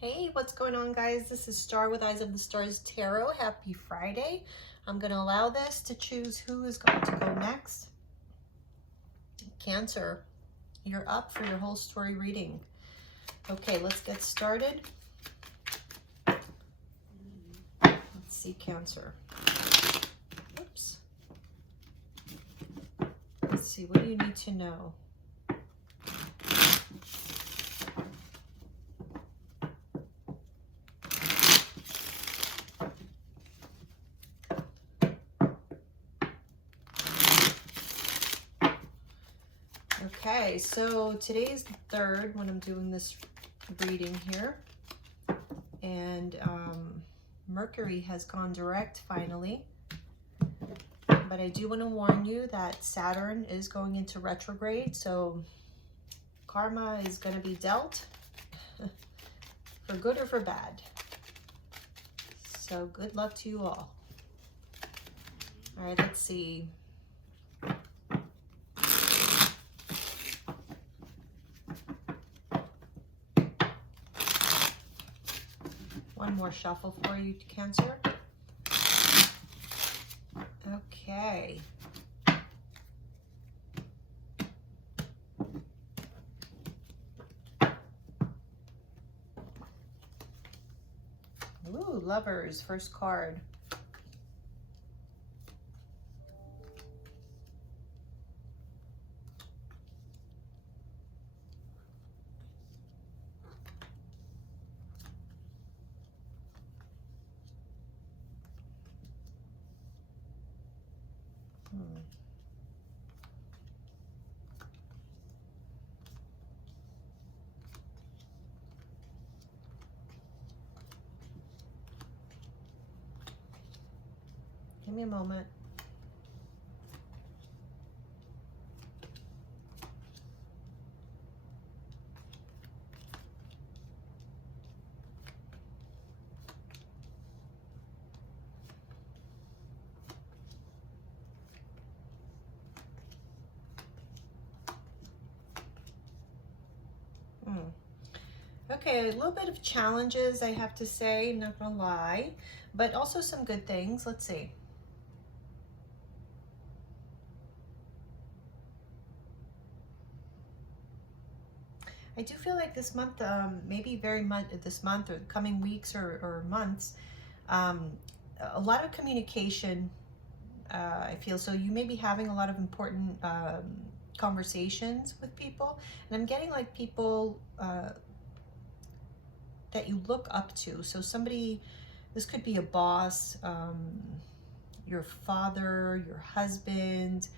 Hey, what's going on, guys? This is Star with Eyes of the Stars Tarot. Happy Friday. I'm going to allow this to choose who is going to go next. Cancer, you're up for your whole story reading. Okay, let's get started. Let's see, Cancer. Oops. Let's see, what do you need to know? Okay, so today's the 3rd when I'm doing this reading here. And Mercury has gone direct finally. But I do want to warn you that Saturn is going into retrograde. So karma is going to be dealt for good or for bad. So good luck to you all. All right, let's see. One more shuffle for you, Cancer. Okay. Ooh, Lovers, first card. Give me a moment. Okay, a little bit of challenges, I have to say, not gonna lie, but also some good things. Let's see. I do feel like this month, maybe very much this month or coming weeks or months, a lot of communication, I feel. So you may be having a lot of important conversations with people. And I'm getting like people that you look up to. So somebody, this could be a boss, your father, your husband,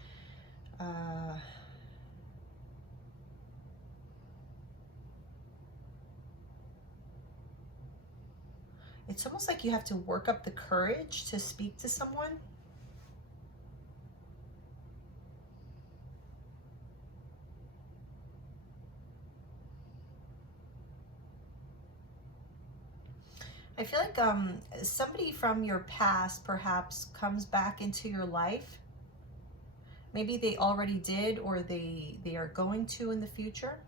it's almost like you have to work up the courage to speak to someone. I feel like somebody from your past perhaps comes back into your life. Maybe they already did, or they are going to in the future.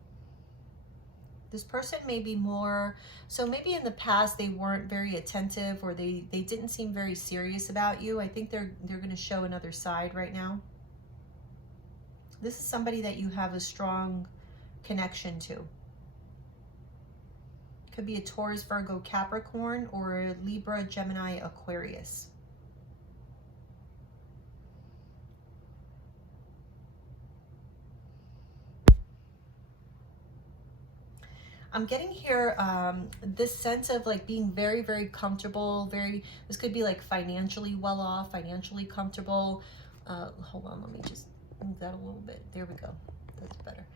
This person may be more, so maybe in the past they weren't very attentive, or they didn't seem very serious about you. I think they're going to show another side right now. This is somebody that you have a strong connection to. Could be a Taurus, Virgo, Capricorn, or a Libra, Gemini, Aquarius. I'm getting here this sense of like being very, very comfortable. This could be like financially well off, financially comfortable. Hold on, let me just move that a little bit. There we go. That's better.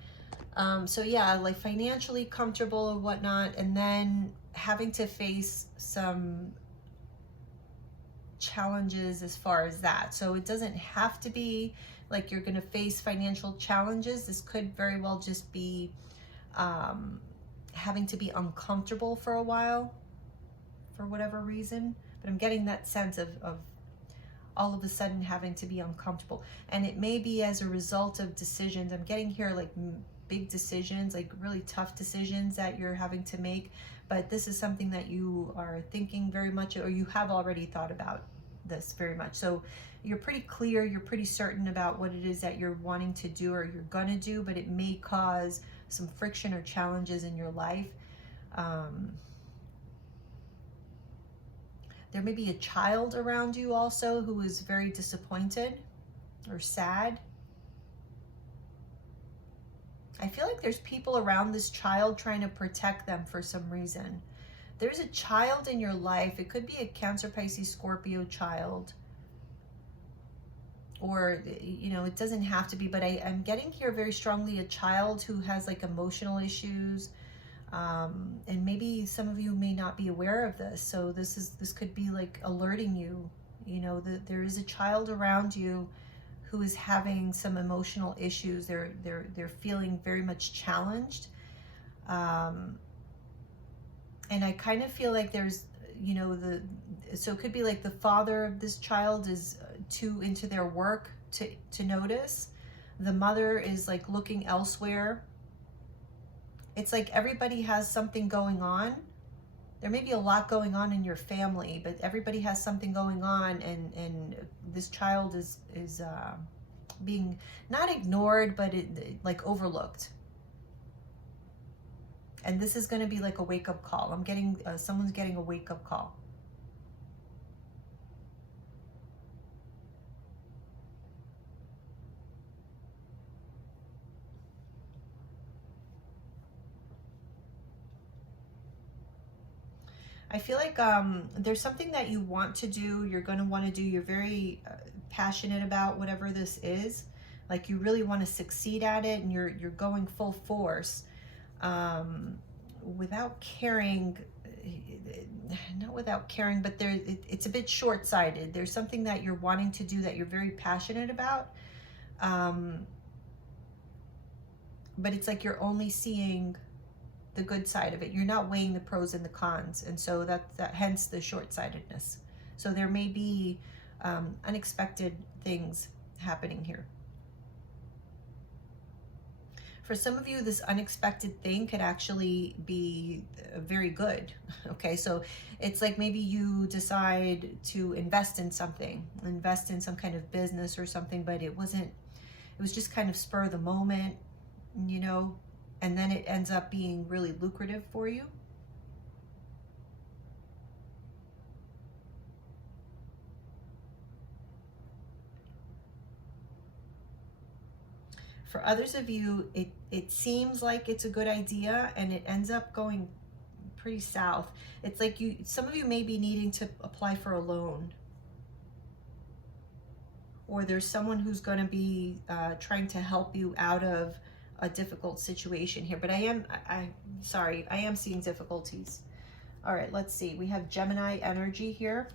So yeah, like financially comfortable or whatnot, and then having to face some challenges as far as that. So it doesn't have to be like you're going to face financial challenges. This could very well just be having to be uncomfortable for a while for whatever reason. But I'm getting that sense of all of a sudden having to be uncomfortable. And it may be as a result of decisions. I'm getting here like big decisions, like really tough decisions that you're having to make. But this is something that you are thinking very much, or you have already thought about this very much. So you're pretty clear, you're pretty certain about what it is that you're wanting to do or you're gonna do, but it may cause some friction or challenges in your life. There may be a child around you also who is very disappointed or sad. I feel like there's people around this child trying to protect them for some reason. There's a child in your life. It could be a Cancer, Pisces, Scorpio child. Or, you know, it doesn't have to be, but I'm getting here very strongly a child who has like emotional issues. And maybe some of you may not be aware of this. So this could be like alerting you, you know, that there is a child around you who is having some emotional issues. They're feeling very much challenged. And I kind of feel like there's, you know, so it could be like the father of this child is too into their work to notice. The mother is like looking elsewhere. It's like everybody has something going on. There may be a lot going on in your family, but everybody has something going on, and this child is being not ignored, but like overlooked. And this is going to be like a wake-up call. I'm getting someone's getting a wake-up call. I feel like there's something that you want to do, you're going to want to do, you're very passionate about whatever this is. Like you really want to succeed at it, and you're going full force without caring, not without caring, but it's a bit short-sighted. There's something that you're wanting to do that you're very passionate about, but it's like you're only seeing the good side of it. You're not weighing the pros and the cons, and so that hence the short-sightedness. So there may be unexpected things happening here. For some of you, this unexpected thing could actually be very good. Okay, so it's like maybe you decide to invest in something, invest in some kind of business or something, but it was just kind of spur of the moment, you know, and then it ends up being really lucrative for you. For others of you, it seems like it's a good idea, and it ends up going pretty south. It's like some of you may be needing to apply for a loan, or there's someone who's going to be trying to help you out of a difficult situation here. But I'm sorry, I am seeing difficulties. All right, let's see. We have Gemini energy here.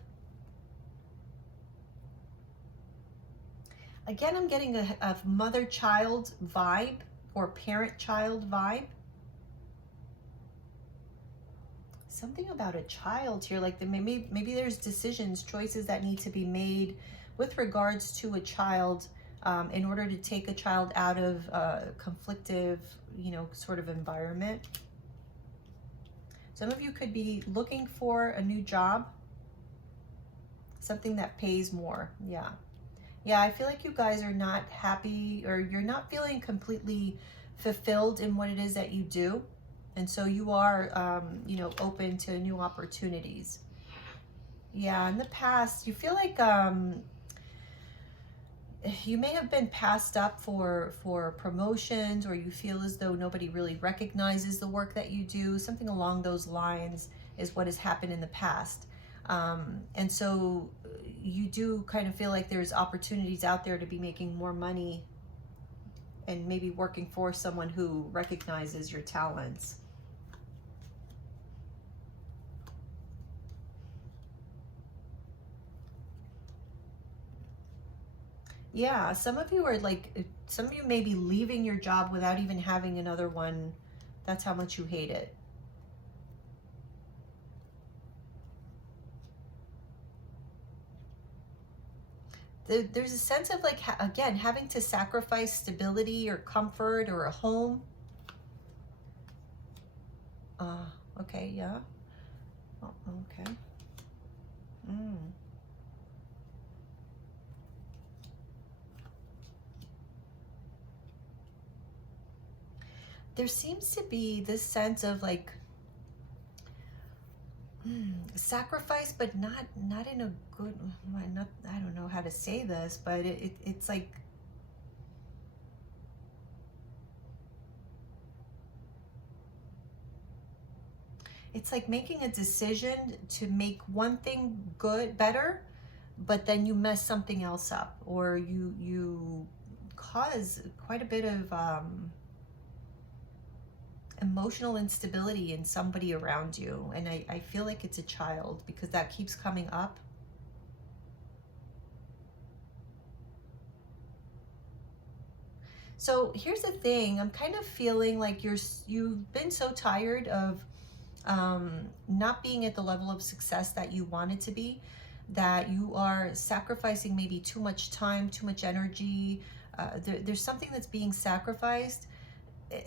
Again, I'm getting a mother-child vibe or parent-child vibe. Something about a child here, like maybe there's decisions, choices that need to be made with regards to a child in order to take a child out of a conflictive, you know, sort of environment. Some of you could be looking for a new job, something that pays more. Yeah, I feel like you guys are not happy, or you're not feeling completely fulfilled in what it is that you do. And so you are, you know, open to new opportunities. Yeah, in the past, you feel like you may have been passed up for promotions, or you feel as though nobody really recognizes the work that you do. Something along those lines is what has happened in the past. And so you do kind of feel like there's opportunities out there to be making more money and maybe working for someone who recognizes your talents. Yeah, some of you may be leaving your job without even having another one. That's how much you hate it. There's a sense of like, again, having to sacrifice stability or comfort or a home Okay, yeah. Oh, okay. Mm. There seems to be this sense of like sacrifice, but not in a good, not, I don't know how to say this, but it's like making a decision to make one thing good, better, but then you mess something else up, or you cause quite a bit of emotional instability in somebody around you. And I feel like it's a child, because that keeps coming up. So here's the thing, I'm kind of feeling like you've been so tired of not being at the level of success that you wanted to be, that you are sacrificing maybe too much time, too much energy. There's something that's being sacrificed,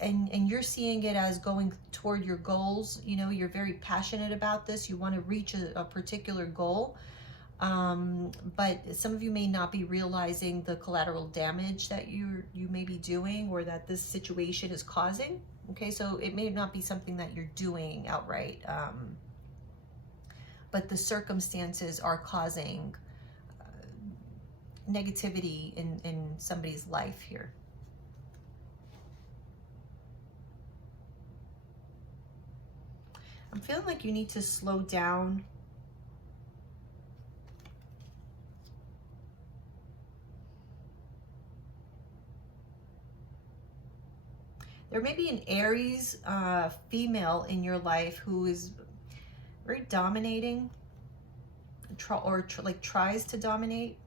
and you're seeing it as going toward your goals. You know, you're very passionate about this. You want to reach a particular goal. But some of you may not be realizing the collateral damage that you may be doing, or that this situation is causing. Okay, so it may not be something that you're doing outright, but the circumstances are causing negativity in somebody's life here. I'm feeling like you need to slow down. There may be an Aries female in your life who is very dominating, like tries to dominate.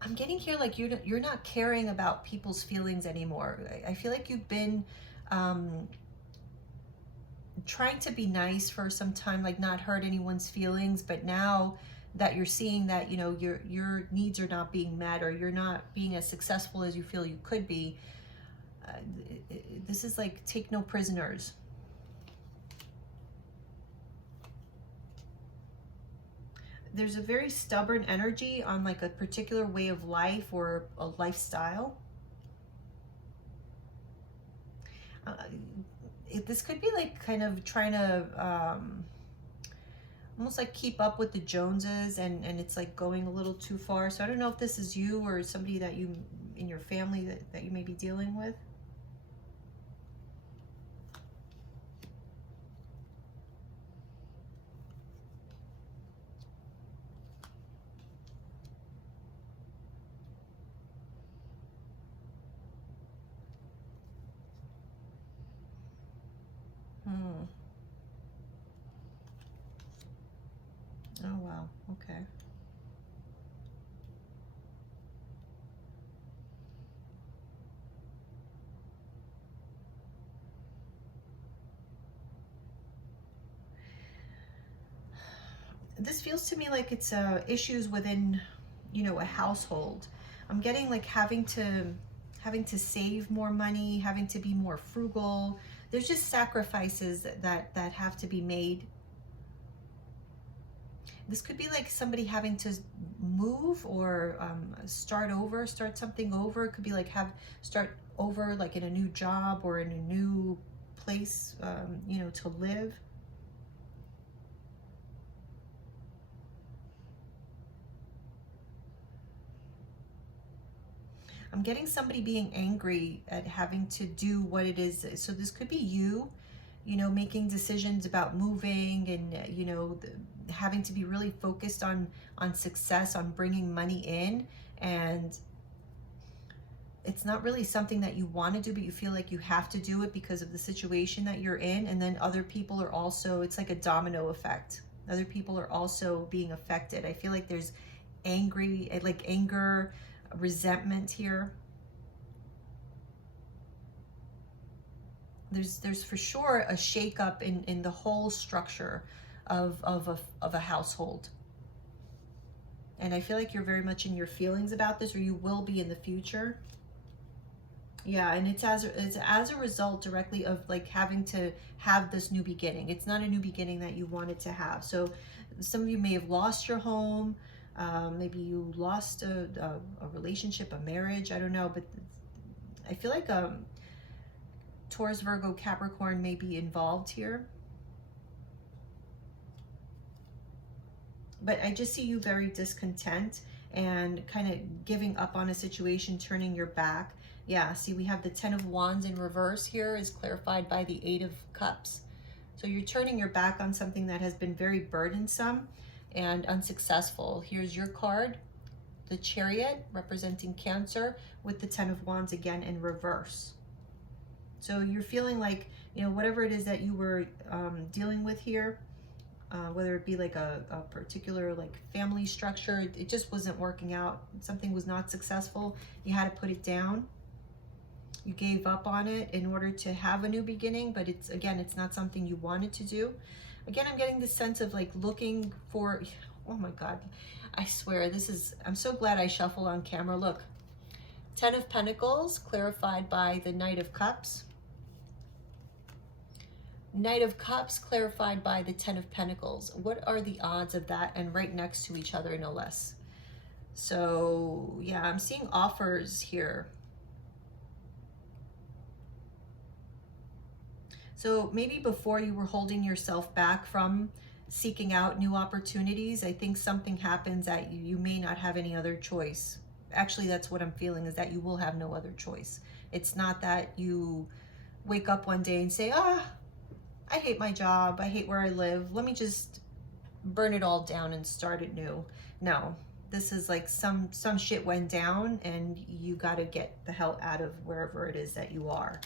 I'm getting here like you're not caring about people's feelings anymore. I feel like you've been trying to be nice for some time, like not hurt anyone's feelings, but now that you're seeing that, you know, your needs are not being met, or you're not being as successful as you feel you could be, this is like take no prisoners. There's a very stubborn energy on like a particular way of life or a lifestyle. This could be like kind of trying to almost like keep up with the Joneses, and it's like going a little too far. So I don't know if this is you or somebody that you in your family that you may be dealing with. Oh wow, okay. This feels to me like it's issues within, you know, a household. I'm getting like having to save more money, having to be more frugal. There's just sacrifices that have to be made. This could be like somebody having to move, or start something over. It could be like start over like in a new job or in a new place, you know, to live. I'm getting somebody being angry at having to do what it is. So this could be you know, making decisions about moving, and you know, having to be really focused on success, on bringing money in, and it's not really something that you want to do, but you feel like you have to do it because of the situation that you're in. And then other people are also, it's like a domino effect. Other people are also being affected. I feel like there's anger, resentment here. There's for sure a shakeup in the whole structure of a household. And I feel like you're very much in your feelings about this, or you will be in the future. Yeah, and it's as a result directly of like having to have this new beginning. It's not a new beginning that you wanted to have. So some of you may have lost your home. Maybe you lost a relationship, a marriage. I don't know, but I feel like Taurus, Virgo, Capricorn may be involved here. But I just see you very discontent and kind of giving up on a situation, turning your back. Yeah, see, we have the 10 of Wands in reverse here is clarified by the 8 of Cups. So you're turning your back on something that has been very burdensome and unsuccessful. Here's your card, the Chariot, representing Cancer, with the 10 of Wands again in reverse. So you're feeling like, you know, whatever it is that you were dealing with here, whether it be like a particular like family structure, it just wasn't working out. Something was not successful. You had to put it down. You gave up on it in order to have a new beginning, but it's, again, it's not something you wanted to do. Again, I'm getting the sense of like looking for, oh my God, I swear this is, I'm so glad I shuffled on camera. Look, 10 of Pentacles clarified by the Knight of Cups. Knight of Cups clarified by the 10 of Pentacles. What are the odds of that? And right next to each other, no less. So yeah, I'm seeing offers here. So maybe before you were holding yourself back from seeking out new opportunities, I think something happens that you may not have any other choice. Actually, that's what I'm feeling, is that you will have no other choice. It's not that you wake up one day and say, I hate my job, I hate where I live, let me just burn it all down and start it new. No, this is like some shit went down and you got to get the hell out of wherever it is that you are.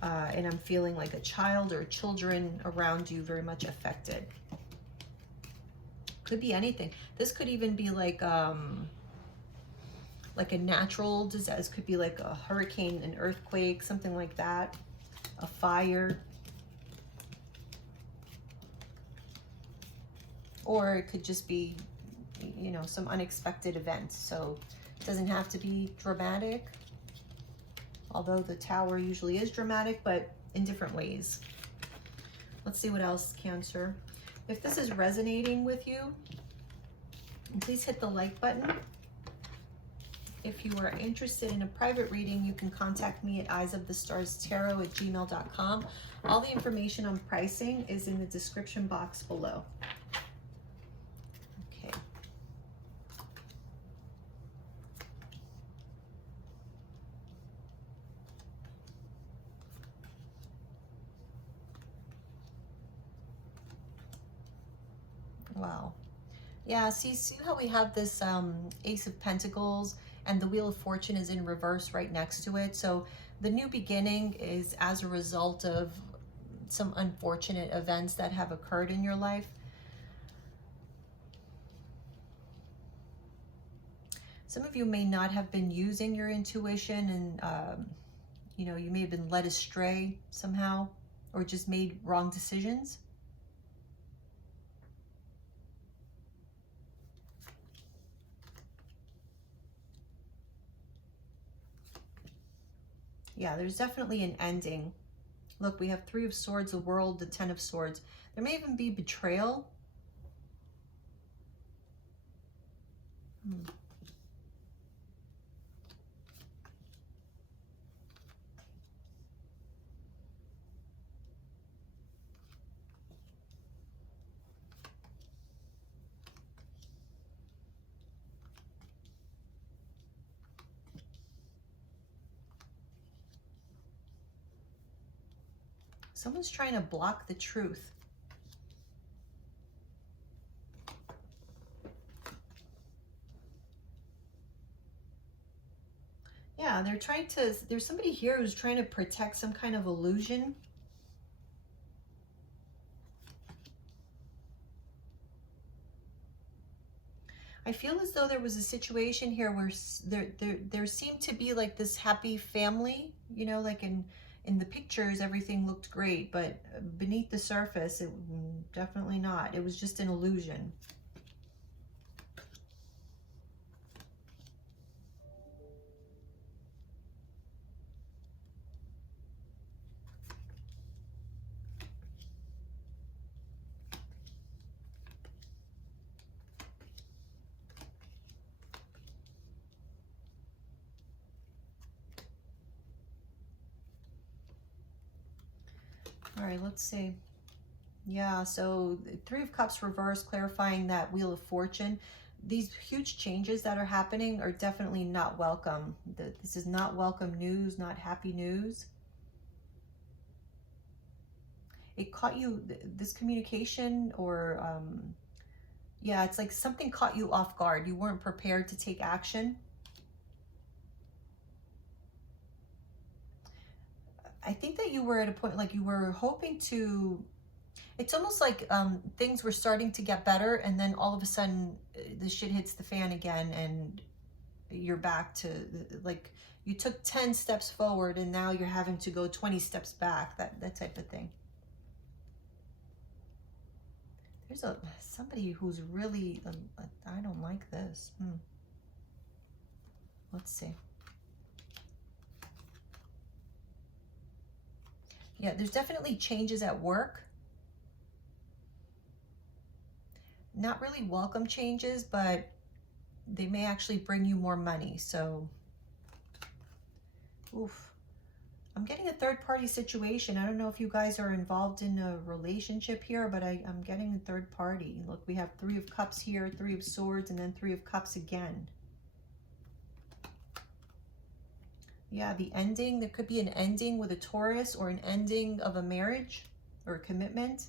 And I'm feeling like a child or children around you very much affected. Could be anything. This could even be like a natural disaster. Could be like a hurricane, an earthquake, something like that, a fire. Or it could just be, you know, some unexpected event. So it doesn't have to be dramatic. Although the Tower usually is dramatic, but in different ways. Let's see what else, Cancer. If this is resonating with you, please hit the like button. If you are interested in a private reading, you can contact me at eyesofthestarstarot@gmail.com. All the information on pricing is in the description box below. Okay. Wow. Yeah, see how we have this Ace of Pentacles and the Wheel of Fortune is in reverse right next to it. So the new beginning is as a result of some unfortunate events that have occurred in your life. Some of you may not have been using your intuition and, you know, you may have been led astray somehow or just made wrong decisions. Yeah, there's definitely an ending. Look, we have 3 of Swords, the World, the 10 of Swords. There may even be betrayal. Someone's trying to block the truth. Yeah, they're trying to, there's somebody here who's trying to protect some kind of illusion. I feel as though there was a situation here where there seemed to be like this happy family, you know, like in the pictures, everything looked great, but beneath the surface, it definitely not. It was just an illusion. Okay, let's see. Yeah, so Three of Cups reverse, clarifying that Wheel of Fortune. These huge changes that are happening are definitely not welcome. This is not welcome news, not happy news. It caught you, this communication, or yeah, it's like something caught you off guard. You weren't prepared to take action. I think that you were at a point, like you were hoping to, it's almost like things were starting to get better, and then all of a sudden the shit hits the fan again, and you're back to, like, you took 10 steps forward and now you're having to go 20 steps back, that type of thing. There's somebody who's really, I don't like this. Let's see. Yeah, there's definitely changes at work. Not really welcome changes, but they may actually bring you more money. So, oof. I'm getting a third-party situation. I don't know if you guys are involved in a relationship here, but I'm getting a third party. Look, we have Three of Cups here, Three of Swords, and then Three of Cups again. Yeah, the ending. There could be an ending with a Taurus, or an ending of a marriage or a commitment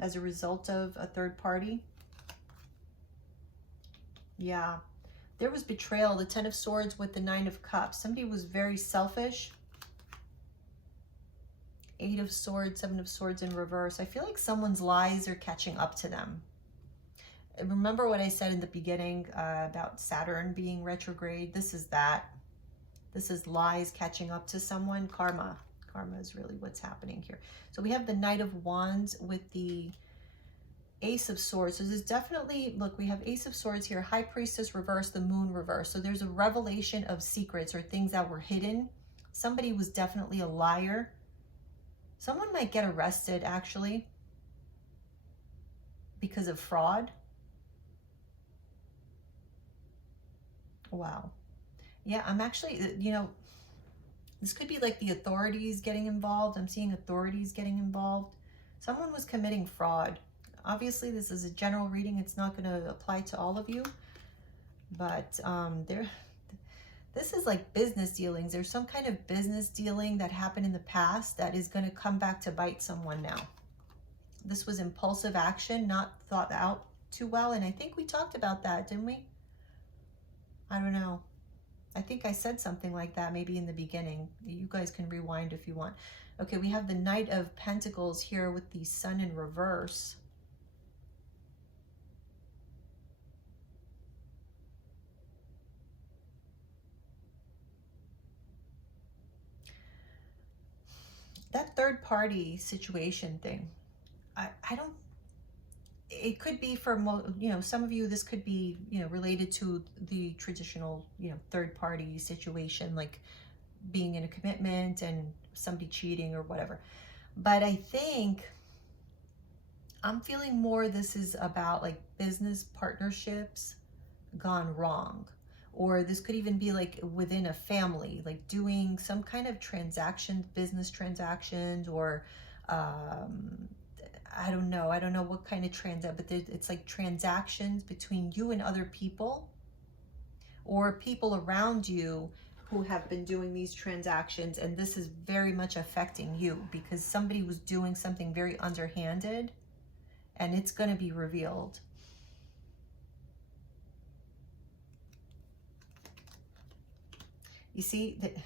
as a result of a third party. Yeah. There was betrayal, the Ten of Swords with the Nine of Cups. Somebody was very selfish. Eight of Swords, Seven of Swords in reverse. I feel like someone's lies are catching up to them. Remember what I said in the beginning about Saturn being retrograde? This is that. This is lies catching up to someone. Karma. Karma is really what's happening here. So we have the Knight of Wands with the Ace of Swords. So there's definitely, look, we have Ace of Swords here, High Priestess reverse, the Moon reverse. So there's a revelation of secrets or things that were hidden. Somebody was definitely a liar. Someone might get arrested, actually, because of fraud. Wow. Yeah, I'm actually, you know, this could be like the authorities getting involved. I'm seeing authorities getting involved. Someone was committing fraud. Obviously, this is a general reading. It's not going to apply to all of you. But this is like business dealings. There's some kind of business dealing that happened in the past that is going to come back to bite someone now. This was impulsive action, not thought out too well. And I think we talked about that, didn't we? I don't know. I think I said something like that maybe in the beginning. You guys can rewind if you want. Okay, we have the Knight of Pentacles here with the Sun in reverse. That third party situation thing, I don't, it could be for, you know, some of you, this could be, you know, related to the traditional, you know, third party situation, like being in a commitment and somebody cheating or whatever. But I think I'm feeling more this is about like business partnerships gone wrong. Or this could even be like within a family, like doing some kind of transactions, business transactions, or I don't know what kind of but it's like transactions between you and other people, or people around you who have been doing these transactions, and this is very much affecting you because somebody was doing something very underhanded, and it's going to be revealed. You see that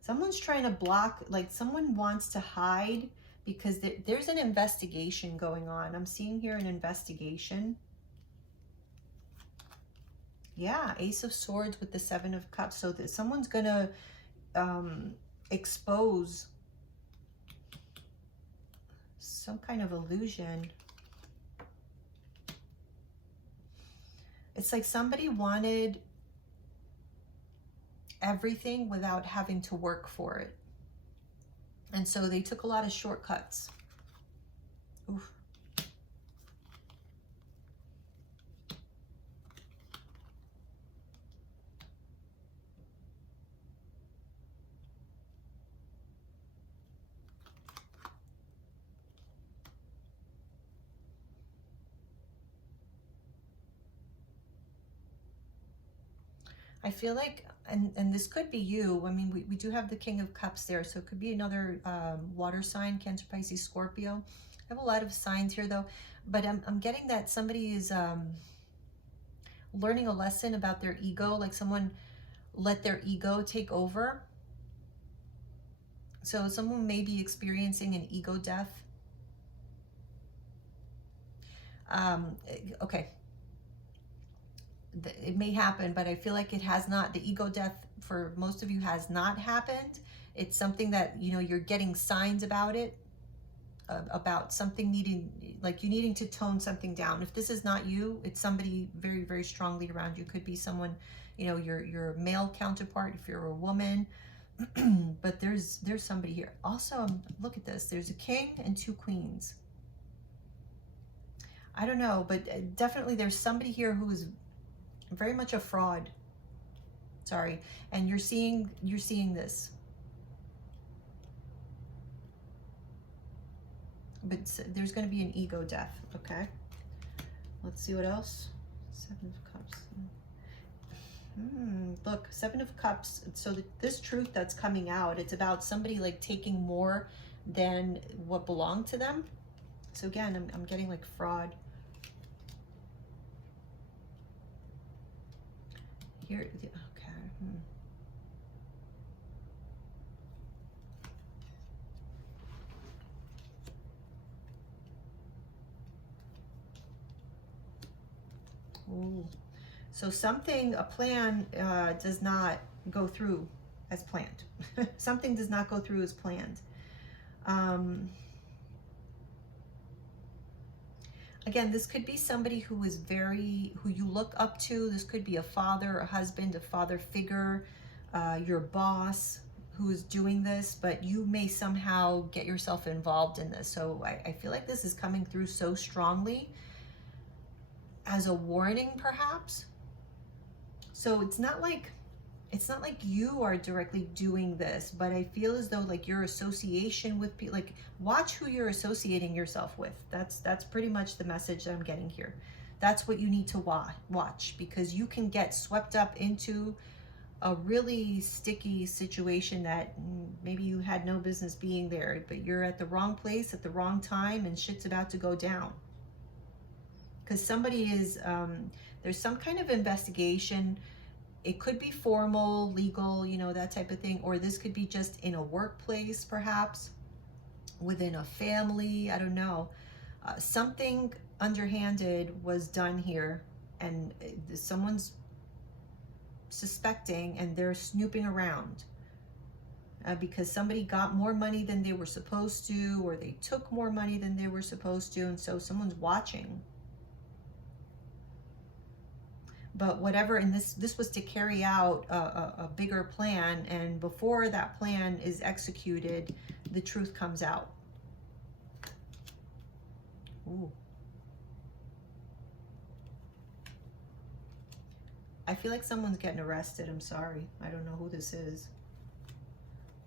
someone's trying to block, like someone wants to hide because there's an investigation going on. I'm seeing here an investigation. Yeah, Ace of Swords with the Seven of Cups. So that someone's going to expose some kind of illusion. It's like somebody wanted everything without having to work for it. And so they took a lot of shortcuts. Oof. I feel like, and this could be you. I mean, we do have the King of Cups there, so it could be another water sign, Cancer, Pisces, Scorpio. I have a lot of signs here though, but I'm getting that somebody is learning a lesson about their ego, like someone let their ego take over. So someone may be experiencing an ego death. Okay. It may happen, but I feel like it has not. The ego death for most of you has not happened. It's something that, you know, you're getting signs about it, about something needing, like you needing to tone something down. If this is not you, it's somebody very, very strongly around you. Could be someone, you know, your male counterpart if you're a woman. But there's somebody here. Also, look at this. There's a king and two queens. I don't know, but definitely there's somebody here who is very much a fraud. Sorry. And you're seeing this. But there's going to be an ego death. Okay. Let's see what else. Seven of Cups. Look, Seven of Cups. So this truth that's coming out, it's about somebody like taking more than what belonged to them. So again, I'm getting like fraud. Here, okay. Ooh. So something, a plan does not go through as planned. Something does not go through as planned. Again, this could be somebody who is who you look up to. This could be a father, a husband, a father figure, your boss who is doing this, but you may somehow get yourself involved in this. So I feel like this is coming through so strongly as a warning, perhaps. So it's not like you are directly doing this, but I feel as though like your association with people, like watch who you're associating yourself with. That's pretty much the message that I'm getting here. That's what you need to watch, because you can get swept up into a really sticky situation that maybe you had no business being there, but you're at the wrong place at the wrong time and shit's about to go down. Because somebody is, there's some kind of investigation. It could be formal, legal, you know, that type of thing. Or this could be just in a workplace, perhaps, within a family. I don't know. Something underhanded was done here, and someone's suspecting, and they're snooping around because somebody got more money than they were supposed to, or they took more money than they were supposed to, and so someone's watching. But whatever, and this was to carry out a bigger plan, and before that plan is executed, the truth comes out. Ooh. I feel like someone's getting arrested. I'm sorry. I don't know who this is.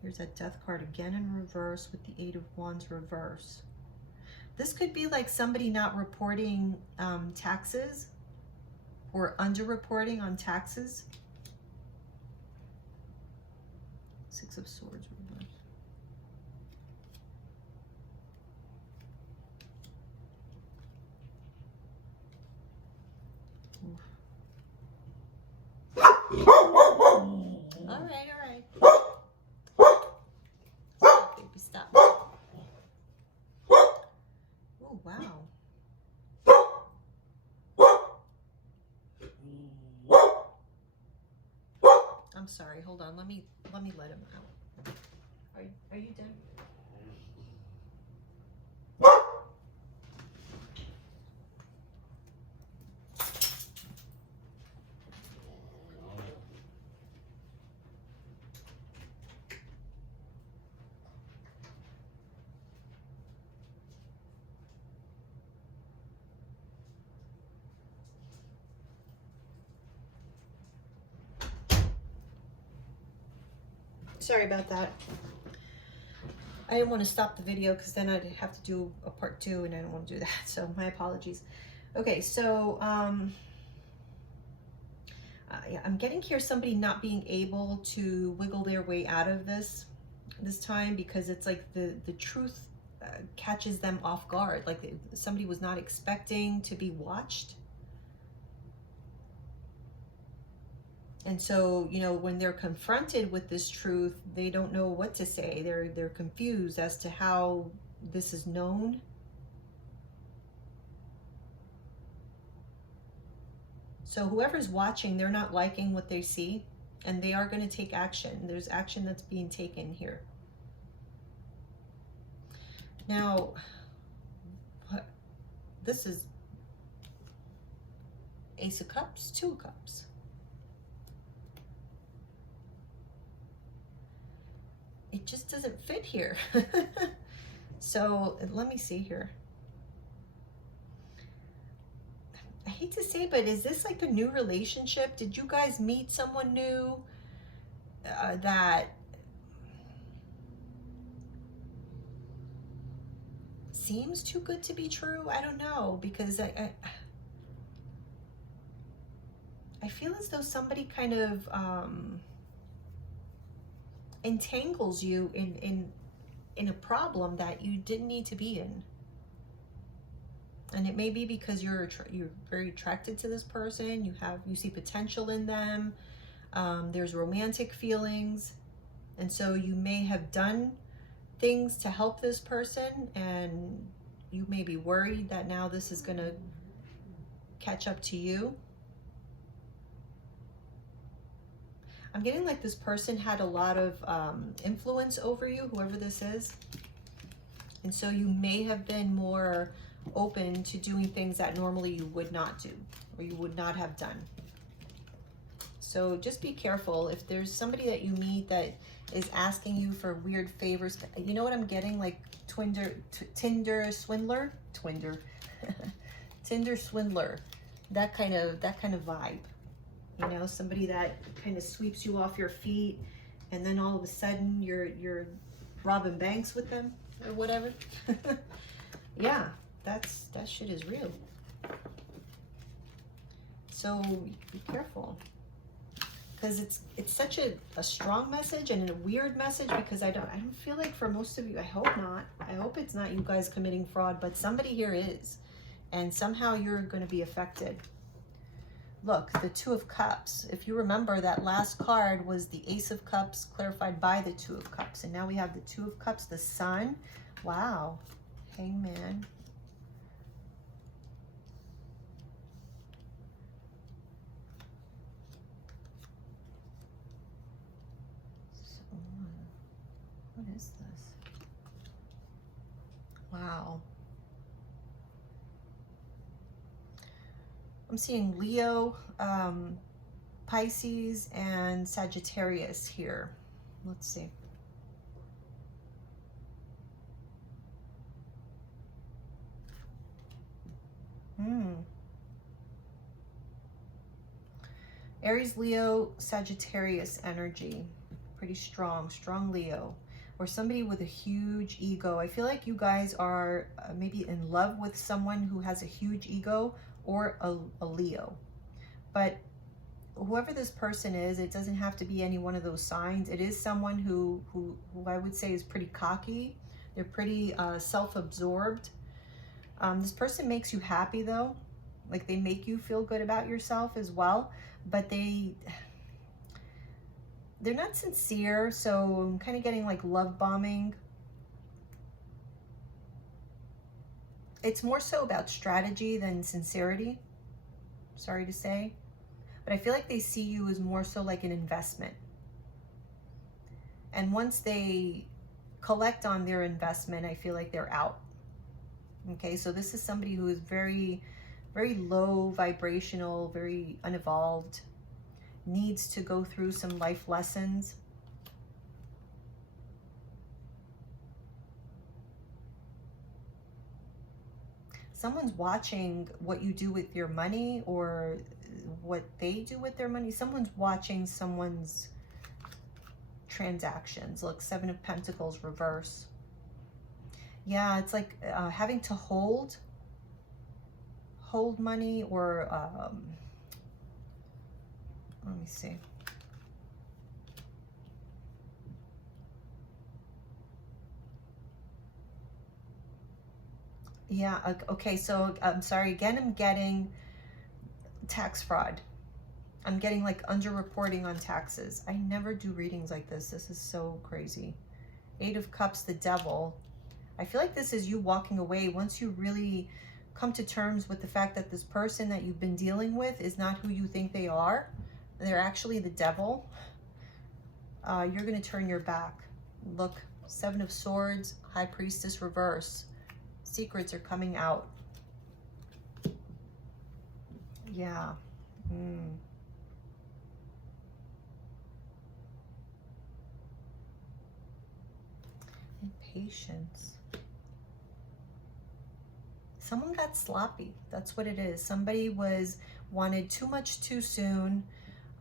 Here's that Death card again in reverse with the Eight of Wands reverse. This could be like somebody not reporting taxes, or underreporting on taxes. Six of Swords reverse. All right. Stop, baby, stop. Oh, wow. I'm sorry. Hold on. Let me let him out. Are you done? Sorry about that. I didn't want to stop the video because then I'd have to do a part 2, and I don't want to do that. So my apologies. Okay, so I'm getting here somebody not being able to wiggle their way out of this time, because it's like the truth catches them off guard. Like somebody was not expecting to be watched. And so, you know, when they're confronted with this truth, they don't know what to say. They're confused as to how this is known. So whoever's watching, they're not liking what they see, and they are going to take action. There's action that's being taken here. Now, this is Ace of Cups, Two of Cups. It just doesn't fit here. So let me see here. I hate to say, but is this like a new relationship? Did you guys meet someone new that seems too good to be true? I don't know, because I feel as though somebody kind of entangles you in a problem that you didn't need to be in. And it may be because you're very attracted to this person. You see potential in them. There's romantic feelings, and so you may have done things to help this person, and you may be worried that now this is going to catch up to you. I'm getting like this person had a lot of influence over you, whoever this is, and so you may have been more open to doing things that normally you would not do, or you would not have done. So just be careful if there's somebody that you meet that is asking you for weird favors. You know what I'm getting? Like Tinder swindler, Tinder swindler, that kind of vibe. You know, somebody that kind of sweeps you off your feet, and then all of a sudden you're robbing banks with them or whatever. Yeah. That shit is real. So be careful, because it's such a strong message and a weird message, because I don't feel like for most of you, I hope not. I hope it's not you guys committing fraud, but somebody here is, and somehow you're going to be affected. Look, the Two of Cups. If you remember, that last card was the Ace of Cups clarified by the Two of Cups, and now we have the Two of Cups, the Sun. Wow. Hangman. What is this? Wow. I'm seeing Leo, Pisces, and Sagittarius here. Let's see. Aries, Leo, Sagittarius energy. Pretty strong Leo. Or somebody with a huge ego. I feel like you guys are maybe in love with someone who has a huge ego, or a Leo. But whoever this person is, it doesn't have to be any one of those signs. It is someone who I would say is pretty cocky. They're pretty self-absorbed. This person makes you happy though. Like they make you feel good about yourself as well. But they're not sincere, so I'm kind of getting like love bombing. It's more so about strategy than sincerity, sorry to say. But I feel like they see you as more so like an investment. And once they collect on their investment, I feel like they're out. Okay, so this is somebody who is very, very low vibrational, very unevolved, needs to go through some life lessons. Someone's watching what you do with your money, or what they do with their money. Someone's watching someone's transactions. Look, Seven of Pentacles reverse. Yeah, it's like having to hold money, or me see. Yeah, okay, so I'm sorry, again, I'm getting tax fraud. I'm getting like underreporting on taxes. I never do readings like this. This is so crazy. 8 of Cups, the Devil. I feel like this is you walking away once you really come to terms with the fact that this person that you've been dealing with is not who you think they are. They're actually the devil. You're going to turn your back. Look, 7 of Swords, High Priestess reverse. Secrets are coming out. Yeah. Impatience. Someone got sloppy. That's what it is. Somebody wanted too much too soon.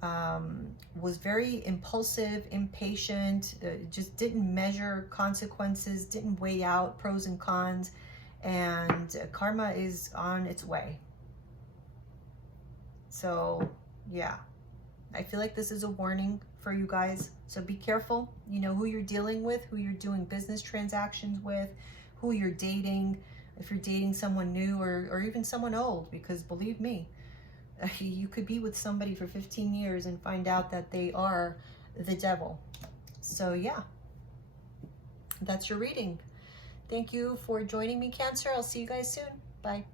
Was very impulsive, impatient, just didn't measure consequences, didn't weigh out pros and cons, and karma is on its way. So yeah, I feel like this is a warning for you guys. So be careful, you know, who you're dealing with, who you're doing business transactions with, who you're dating, if you're dating someone new or even someone old, because believe me, you could be with somebody for 15 years and find out that they are the devil. So yeah, that's your reading. Thank you for joining me, Cancer. I'll see you guys soon. Bye.